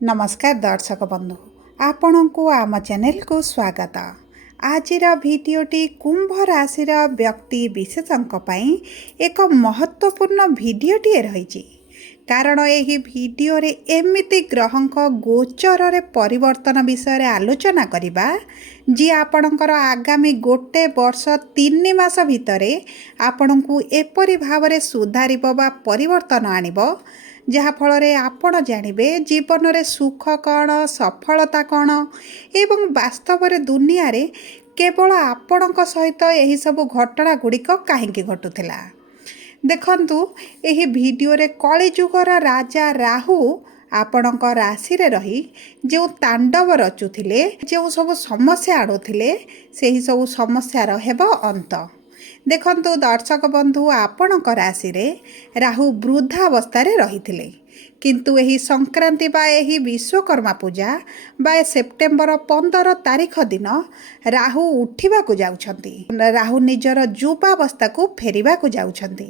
नमस्कार दर्शक बंधु आपण को आम चैनल को स्वागत। आज भिडीओटी कुंभ राशि व्यक्ति विशेषों एक महत्वपूर्ण भिडीओटी रही कारण यही भिडियो एमिति ग्रहों गोचर रे परिवर्तन विषय आलोचना करवा जी आपणकर आगामी गोटे वर्ष 3 मास भितर आपण को एपरी भाव सुधार परिवर्तन आणिब जहाँफल आपण जानवे जीवन में सुख कौन सफलता कौन एवं वास्तव में दुनिया रे केवल आपण सहित यही सब घटना गुड़िक कहीं घटुला। देखंतु यही भिडियो रे कलिजुगर राजा राहु आपणक राशि रे रही जो तांडव रचुथिले जो सब समस्या आणुथिले सेही सब समस्या हेब अंत। देखंतु दर्शक बंधु आपणक राशि रे राहु वृद्धावस्था रही किंतु यही संक्रांति बा यही विश्वकर्मा पूजा बा सेप्टेम्बर 15 तारीख दिन राहु उठिबा को जाउछंती। राहु निजर युवावस्था को फेरिबा को जाउछंती।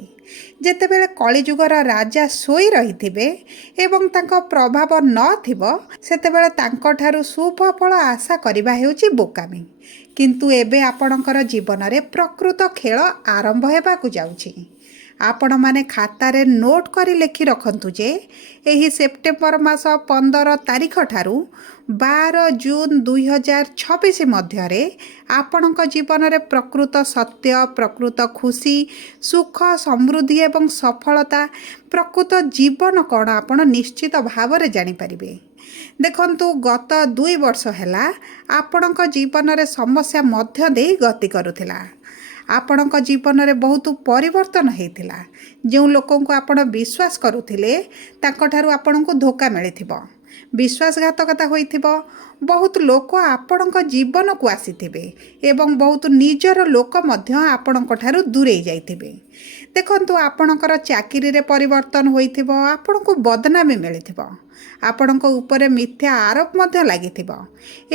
जेतेबेले कलिजुगर राजा सोई रहिथिबे एवं तांको प्रभाव नथिबो सेतेबेले तांको ठारू शुभ फल आशा करिबा हेउची बोकामी। किंतु एबे आपणकर जीवन रे प्रकृत खेल आरंभ हेबा को जाउछि। आपण माने खातारे नोट करी लेखि रखंतु जे एही सेप्टेम्बर मास 15 तारीख ठारू 12 जून 2026 मध्य आपणक जीवन रे प्रकृत सत्य प्रकृत खुशी सुख समृद्धि एवं सफलता प्रकृत जीवन कौन आपण निश्चित भाव रे जानि परिबे। देखंतु गत 2 वर्ष हैला आपणक जीवन रे समस्या मध्य दे गति करुथिला। आपणक जीवन में बहुत परिवर्तन होता जो लोक को आपण विश्वास करुथिले तांको ठारू आपण को धोखा मिलिथिबो विश्वासघातकता होइथिबो बहुत लोक आपणक जीवन को आसीथिबे एवं बहुत निजर लोक मध्य आपणक ठारू दूरेई जाइथिबे। देखंतु आपणकर चाकरी रे परिवर्तन होइथिबो आपण को बदनामी मिलिथिबो आपणक ऊपर मिथ्या आरोप मध्य लागिथिबो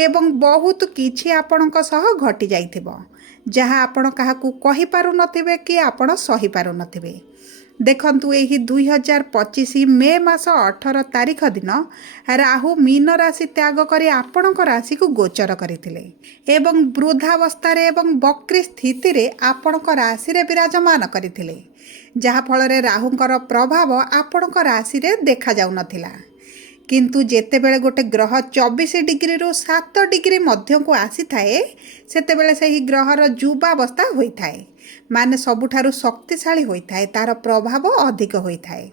एवं बहुत किछि आपणक सह घटी जाइथिबो जहाँ आपण काहाकू कहि पारु नथिबे कि आपण सही पारु नथिबे। देखंतु एही 2025 मे मास 18 तारीख दिन राहु मीन राशि त्याग करी आपणक राशि को गोचर करथिले एवं वृद्धावस्था रे एवं वक्री स्थिति रे आपणक राशि रे विराजमान करथिले जहाँ फल रे राहुंकर प्रभाव आपणक राशि रे देखा जाउ नथिला। किंतु जेतेबेले गोटे ग्रह 24 डिग्री रु 7 डिग्री मध्य को आसी थाए सेतेबेले सही ग्रहर युवावस्था होइथाए माने सबुठारु शक्तिशाली होइथाए तार प्रभाव अधिक होइथाए।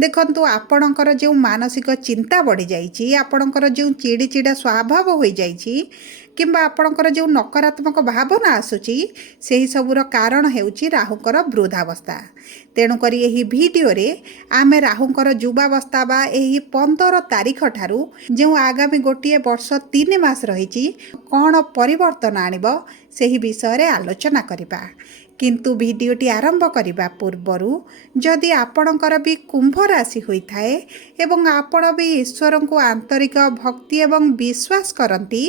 देखंतु आपणकर जो मानसिक चिंता बढ़ी जाइछि आपणकर जो चिड़चिड़ा स्वभाव होई जाइछि किंबा आपणकर जो नकारात्मक भावना आसुची सेही सबुर कारण हेउची राहुकर वृद्धावस्था। तेणुकरी यही भिडियो रे आमे राहुकर युवावस्था बा यही 15 तारीख ठारू जो आगामी गोटे वर्ष 3 मास रही कौन परिवर्तन आणिबो सेही विषय रे आलोचना करिबा। किंतु भिडियोटी आरंभ करने पूर्वरु जदि आपणकर भी कुंभ राशि होइथाए एवं आपण भी ईश्वर को आंतरिक भक्ति एवं विश्वास करती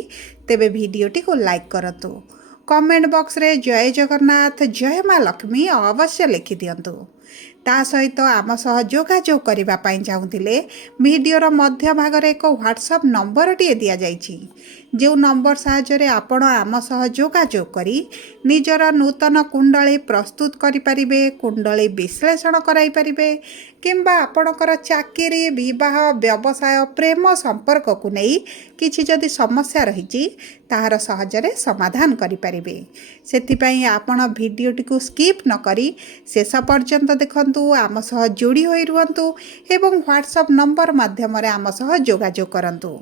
तेबे भिडियोटी को लाइक करतु कमेंट बॉक्स रे जय जगन्नाथ जय माँ लक्ष्मी अवश्य लिखि दियंतु। ता सहित आम सह जोगाजोग करने चाहूँगे भिडियोर मध्य भाग एक व्हाट्सएप नंबर टी दि जाइछि जो नंबर साहाय्य आपण आम सह जोगाजोग करी निजर नूतन कुंडली प्रस्तुत करें कुंडली विश्लेषण कराइपारे किंबा आपणकर चाकरी विवाह व्यवसाय प्रेम संपर्क को नहीं किछि जदि समस्या रही ताहार सहजरे समाधान करें से आपण भिडियोटी को स्किप न करी शेष पर्यंत देखंतु आम सह जोड़ी होई रुहंतु एवं व्हाट्सएप नंबर माध्यम आम सह जोगाजोग करंतु।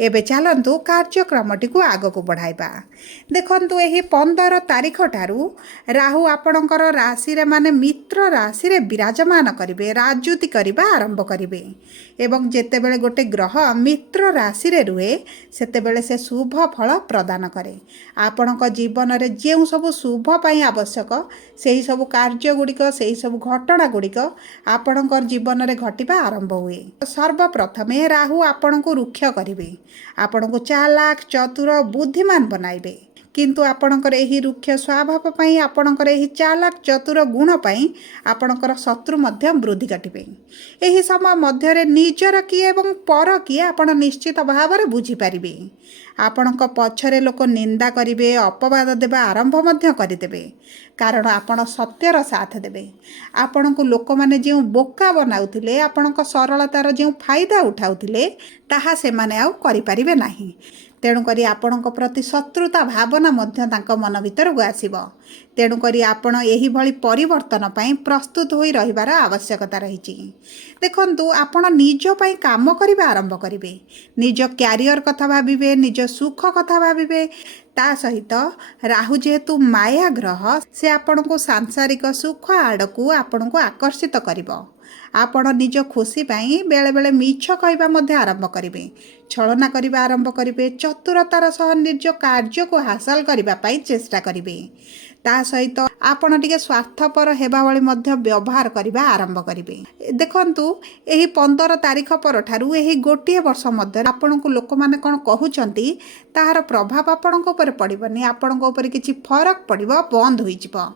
एबे चलंतु कार्यक्रमटी को आग को बढ़ाइबा। देखंतु एही 15 तारीख ठारू राहु आपणकर राशि रे माने मित्र राशि रे विराजमान करिवे राजूति करिबा आरंभ करिवे एवं जेतेबेले गोटे ग्रह मित्र राशि रे रुहे सेतेबेले से शुभ फल प्रदान करे। आपणक जीवन रे जेउ सब शुभ पई आवश्यक सेही सब कार्य गुड़िक सेही सब घटना गुड़िक आपणकर जीवन रे घटिबा आरंभ हुए। सर्वप्रथमे राहु आपण को रुक्ष करिवे आपण को चालाक चतुर बुद्धिमान बनाइबे किंतु आपणकर एही रुक्ष स्वभाव पई आपणकर एही चालाक चतुर गुण पई आपणकर शत्रु मध्य वृद्धि घटिबे। एही समय मध्यरे निजर किए एवं पर किए आपण निश्चित भाव में बुझी पारिबे। आपणक पछरे लोक निंदा करिवे, अपवाद देवा आरंभ मध्य करिदेबे, कारण आपण सत्यर साथ देबे। आपणक लोक माने जो बोका बनाउथिले, आपणक सरलतार जो फायदा उठाउथिले ताहा सेमाने आउ करि पारिबे नाही। तेणुकरी आपणक प्रति शत्रुता भावना मध्य तांक मन भीतर को आसीबो। तेणुकरी आपण एही भली परिवर्तन पई प्रस्तुत होई रहिबार आवश्यकता रहिछि। देखंतु आपण निज पई काम करिबा आरंभ करिवे, निज क्यारियर कथा भाबिबे, निज सुख कथा भाबिबे। ता सहित राहु जेहेतु माया ग्रह, से आपण को सांसारिक सुख आड़कू आपण को आकर्षित करिबो। आपण निज खुशी पाई बेले बेले मिछ कहबा मध्य आरंभ करिवे, छलना करबा आरंभ करिवे, चतुरतार सह निज कार्य को हासिल करबा पाई चेष्टा करिवे। ता सहित आपण टिके स्वार्थपर हेबा भली मध्य व्यवहार करबा आरंभ करिवे। देखंतु एही 15 तारिख पर ठारू एही गोटिए वर्ष मध्य आपण को लोक माने कोन कहउचंती ताहार प्रभाव आपण को ऊपर पड़िबनी, आपण को ऊपर किछि फरक पड़िबो, बंद होई जिवो।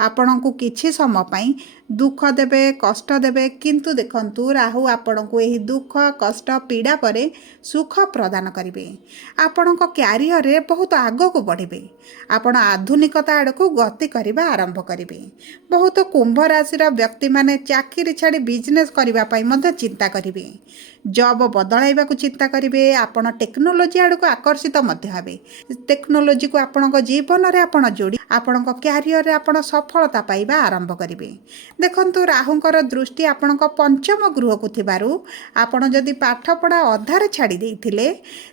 आपण को किछि समय पई दुख देबे, कष्ट देबे, किंतु देखंतु राहु आपण को एही दुख कष्ट पीड़ा परे सुख प्रदान करिवे। आपण को कैरियर रे बहुत आगो को बढ़िबे, आपण आधुनिकता आड़ को गति करबा आरंभ करिवे। बहुत कुंभ राशि व्यक्ति माने चाकरी छाड़ी बिजनेस करबा पई मध्य चिंता करिवे, जॉब बदलाइबा को चिंता करिवे। आपण टेक्नोलोजी आड़ को आकर्षित मध्य हेबे, टेक्नोलोजी को आपण को जीवन रे आपण जोड़ी आपण को कैरियर रे आपण सफलता पाइबा आरंभ करिवे। देखंतु राहुंकर दृष्टि आपण को पंचम गृह को थिबारु आपण जदि पाठ पढ़ा अधारे छाड़ी देइथिले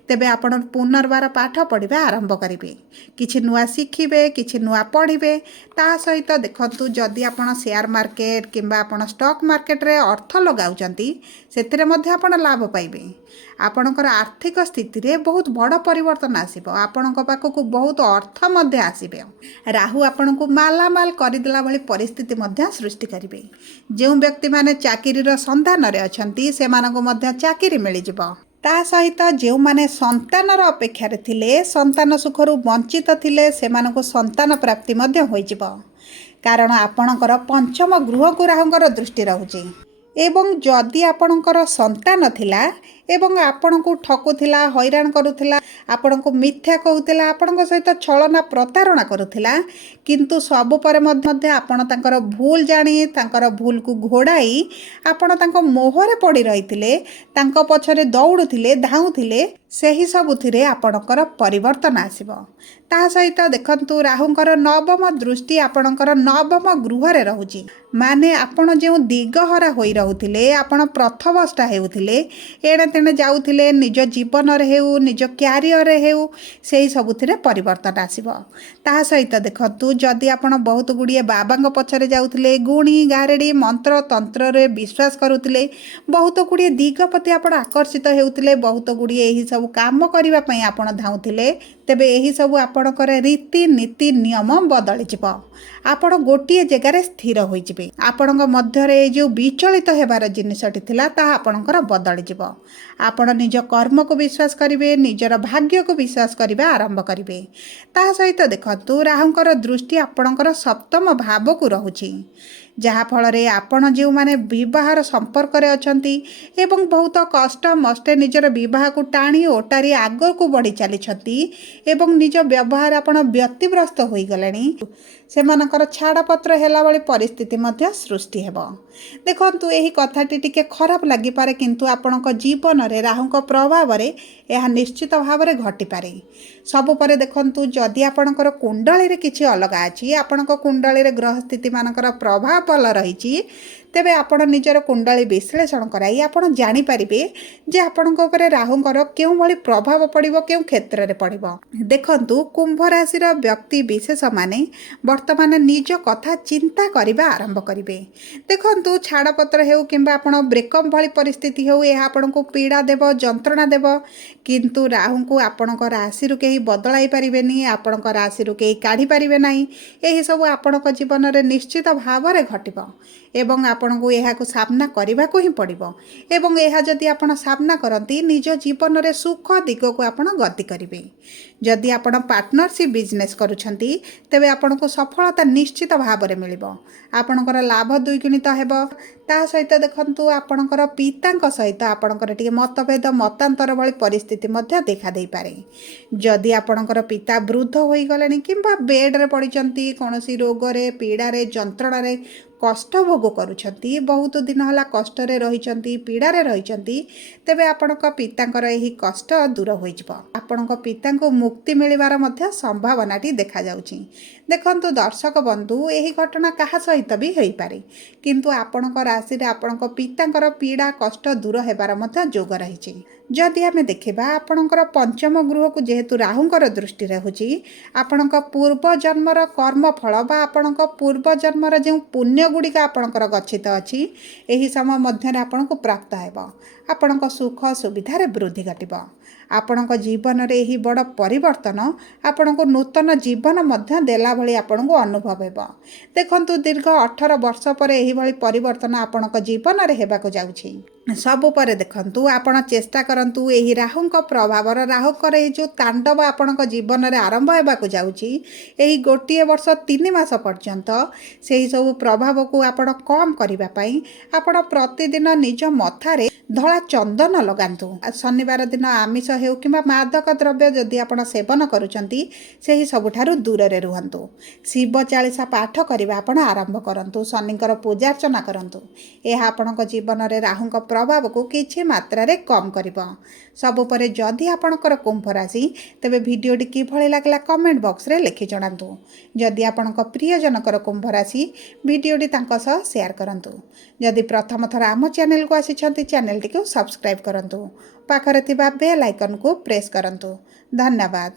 तेबे आपण पुनर्बार पाठ पढ़िबा आरंभ करिवे, किछि नुआ शिखिबे, किछि नुआ पढ़िबे। ता सहित देखंतु जदि आपण शेयर मार्केट किंबा आपण स्टॉक मार्केट रे अर्थ लगाउचंती सेथिरे मध्ये आपण लाभ पाइबे। आपणकर आर्थिक स्थिति रे बहुत बड़ परिवर्तन आसीबो, आपणक पाखकु बहुत अर्थ मध्ये आसीबे। राहु आपणकु मालामाल करिदेला भली परिस्थिति मध्ये सृष्टि करिवे। जो व्यक्ति माने चाकरी रो संधान रे अछंती सेमानकु मध्ये चाकरी मिलि जिवो। ता सहित जो माने संतानर अपेक्षा रे थिले, संतान सुखरु वंचित थिले, सेमानकु संतान प्राप्ति मध्ये होई जिवो, कारण आपणकर पंचम गृह को राहुंकर दृष्टि रहुची। एवं जदि आपणकर संतान थिला एवं आपण को ठकुला, हैरान करुला, आपण को मिथ्या कहूला, आपण सहित छलना प्रतारणा करुला, किंतु सबु पर मध्य आपण तांकर भूल जानी तांकर भूल को घोड़ाई आपण तांको मोहरे पड़ी रही, तांको पछरे दौड़ुथिले, धाउथिले, सेही सबुथिरे आपणकर परिवर्तन आसीबो। ता सहित देखंतु राहुंकर नवम दृष्टि आपणकर नवम गृह रे रहुची, माने आपण जे दिगहरा होई रहुथिले, आपण प्रथमष्टा हेउथिले, एणे तेणे जाउथिले, निज जीवन रे हेउ, निज क्यारियर रे हेउ, सेही सबुथिरे परिवर्तन आसीबो। ता सहित देखंतु जदि आपण बहुत गुड़िए बाबांग पछरे जाउथिले, गुणी गारेडी मंत्र तंत्र रे विश्वास करुथिले, बहुत गुड़िए दिगपति आपण आकर्षित हेउथिले, बहुत गुड़िए एही सब काम करिबा पई आपण धाउथिले, तेबे एही सब आपणकर रीति नीति नियम बदली जिवो। आपण गोटिए जगार स्थिर होई जिवे, आपणक मध्यरे जो विचलित हेबार जिनिसटी थिला ताहा आपणकर बदली जिवो। आपण निज कर्म को विश्वास करिवे, निजर भाग्य को विश्वास करिबा आरंभ करिवे। ता सहित देखंतु राहुंकर दृष्टि आपणकर सप्तम भाव को रहुची, जहाँ फल आपण जो माने विवाहर संपर्क रे अछंती एवं बहुत कष्ट मस्ते निजर विवाह को टाणी ओटारी आग को बढ़ी चली एवं निज व्यवहार आपण व्यतिग्रस्त होई गलेनी, सेमानकर छाड़पत्र हेला वाली परिस्थिति मध्य सृष्टि हेबो। देखंतु एही कथाटी टिके खराब लागि पारे, किंतु आपणक जीवन रे राहुंक प्रभाव रे यह निश्चित भाव रे घटी पारे। सबु परे देखंतु जदि आपणकर कुंडली रे किछि अलगा अछि, आपणक कुंडली रे ग्रह स्थिति मानकर प्रभाव भल रही, तेबे आपण निजर कुंडली विश्लेषण कराई आपण जानि परिबे जे आपणक ऊपर राहुंकर केउ भली प्रभाव पड़िबो, केउ क्षेत्र रे पड़िबो। देखंतु कुंभ राशि रो व्यक्ति विशेष माने वर्तमान निज कथा चिंता करिबा आरंभ करिवे। देखंतु छाड़पत्र हेउ किंबा आपण ब्रेकअप भली परिस्थिति हेउ, एहा आपणको पीड़ा देबो, जंत्रणा देबो, किंतु राहु को आपणक राशि रु केही बदलाई परिबेनी, आपणक राशि रु केही काढी परिबे नाही। एही सब आपणक जीवन रे निश्चित भाव रे घटिबो। ଏବଂ ଆପଣଙ୍କୁ ଏହାକୁ ସାମ୍ନା କରିବାକୁ ହିଁ ପଡ଼ିବ ଏବଂ ଏହା ଯଦି ଆପଣ ସାମ୍ନା କରନ୍ତି ନିଜ ଜୀବନରେ ସୁଖ ଦିଗକୁ ଆପଣ ଗତି କରିବେ। ଯଦି ଆପଣ ପାର୍ଟନରସିପ୍ ବିଜନେସ୍ କରୁଛନ୍ତି ତେବେ ଆପଣଙ୍କୁ ସଫଳତା ନିଶ୍ଚିତ ଭାବରେ ମିଳିବ। ଆପଣଙ୍କର ଲାଭ ଦ୍ୱିଗୁଣିତ ହେବ। ତା ସହିତ ଦେଖନ୍ତୁ ଆପଣଙ୍କର ପିତାଙ୍କ ସହିତ ଆପଣଙ୍କର ଟିକେ ମତଭେଦ ମତାନ୍ତର ଭଳି ପରିସ୍ଥିତି ମଧ୍ୟ ଦେଖାଦେଇପାରେ। ଯଦି ଆପଣଙ୍କର ପିତା ବୃଦ୍ଧ ହୋଇଗଲେଣି କିମ୍ବା ବେଡ଼୍ରେ ପଡ଼ିଛନ୍ତି, କୌଣସି ରୋଗରେ ପୀଡ଼ାରେ ଯନ୍ତ୍ରଣାରେ କଷ୍ଟ ଭୋଗ କରୁଛନ୍ତି, ବହୁତ ଦିନ ହେଲା କଷ୍ଟରେ ରହିଛନ୍ତି, ପୀଡ଼ାରେ ରହିଛନ୍ତି, ତେବେ ଆପଣଙ୍କ ପିତାଙ୍କର ଏହି କଷ୍ଟ ଦୂର ହୋଇଯିବ। ଆପଣଙ୍କ ପିତାଙ୍କୁ ମୁକ୍ତି ମିଳିବାର ମଧ୍ୟ ସମ୍ଭାବନାଟି ଦେଖାଯାଉଛି। ଦେଖନ୍ତୁ ଦର୍ଶକ ବନ୍ଧୁ, ଏହି ଘଟଣା କାହା ସହିତ ବି ହୋଇପାରେ, କିନ୍ତୁ ଆପଣଙ୍କ ରାଶିରେ ଆପଣଙ୍କ ପିତାଙ୍କର ପୀଡ଼ା କଷ୍ଟ ଦୂର ହେବାର ମଧ୍ୟ ଯୋଗ ରହିଛି। ଯଦି ଆମେ ଦେଖିବା ଆପଣଙ୍କର ପଞ୍ଚମ ଗୃହକୁ ଯେହେତୁ ରାହୁଙ୍କର ଦୃଷ୍ଟି ରହୁଛି, ଆପଣଙ୍କ ପୂର୍ବଜନ୍ମର କର୍ମଫଳ ବା ଆପଣଙ୍କ ପୂର୍ବଜନ୍ମର ଯେଉଁ ପୁଣ୍ୟ ଗୁଡ଼ିକ ଆପଣଙ୍କର ଗଚ୍ଛିତ ଅଛି, ଏହି ସମୟ ମଧ୍ୟରେ ଆପଣଙ୍କୁ ପ୍ରାପ୍ତ ହେବ। ଆପଣଙ୍କ ସୁଖ ସୁବିଧାରେ ବୃଦ୍ଧି ଘଟିବ। ଆପଣଙ୍କ ଜୀବନରେ ଏହି ବଡ଼ ପରିବର୍ତ୍ତନ ଆପଣଙ୍କୁ ନୂତନ ଜୀବନ ମଧ୍ୟ ଦେଲା ଭଳି ଆପଣଙ୍କୁ ଅନୁଭବ ହେବ। ଦେଖନ୍ତୁ ଦୀର୍ଘ 18 ବର୍ଷ ପରେ ଏହିଭଳି ପରିବର୍ତ୍ତନ ଆପଣଙ୍କ ଜୀବନରେ ହେବାକୁ ଯାଉଛି। ସବୁ ପରେ ଦେଖନ୍ତୁ ଆପଣ ଚେଷ୍ଟା କରନ୍ତୁ ଏହି ରାହୁଙ୍କ ପ୍ରଭାବର ରାହୁଙ୍କର ଏହି ଯେଉଁ ତାଣ୍ଡବ ଆପଣଙ୍କ ଜୀବନରେ ଆରମ୍ଭ ହେବାକୁ ଯାଉଛି, ଏହି ଗୋଟିଏ ବର୍ଷ 3 ମାସ ପର୍ଯ୍ୟନ୍ତ ସେହି ସବୁ ପ୍ରଭାବକୁ ଆପଣ କମ୍ କରିବା ପାଇଁ ଆପଣ ପ୍ରତିଦିନ ନିଜ ମଥାରେ ଧଳା ଚନ୍ଦନ ଲଗାନ୍ତୁ। ଶନିବାର ଦିନ ଆମିଷ ହେଉ କିମ୍ବା ମାଦକ ଦ୍ରବ୍ୟ ଯଦି ଆପଣ ସେବନ କରୁଛନ୍ତି, ସେହି ସବୁଠାରୁ ଦୂରରେ ରୁହନ୍ତୁ। ଶିବ ଚାଳିଶା ପାଠ କରିବା ଆପଣ ଆରମ୍ଭ କରନ୍ତୁ। ଶନିଙ୍କର ପୂଜାର୍ଚ୍ଚନା କରନ୍ତୁ। ଏହା ଆପଣଙ୍କ ଜୀବନରେ ରାହୁଙ୍କ ପ୍ରଭାବକୁ କିଛି ମାତ୍ରାରେ କମ୍ କରିବ। ସବୁ ପରେ ଯଦି ଆପଣଙ୍କର କୁମ୍ଭ ରାଶି, ତେବେ ଭିଡ଼ିଓଟି କିଭଳି ଲାଗିଲା କମେଣ୍ଟ ବକ୍ସରେ ଲେଖି ଜଣାନ୍ତୁ। ଯଦି ଆପଣଙ୍କ ପ୍ରିୟଜନଙ୍କର କୁମ୍ଭ ରାଶି, ଭିଡ଼ିଓଟି ତାଙ୍କ ସହ ସେୟାର କରନ୍ତୁ। ଯଦି ପ୍ରଥମ ଥର ଆମ ଚ୍ୟାନେଲକୁ ଆସିଛନ୍ତି, ଚ୍ୟାନେଲଟିକୁ ସବସ୍କ୍ରାଇବ୍ କରନ୍ତୁ। ପାଖରେ ଥିବା ବେଲ୍ ଆଇକନ୍କୁ ପ୍ରେସ୍ କରନ୍ତୁ। ଧନ୍ୟବାଦ।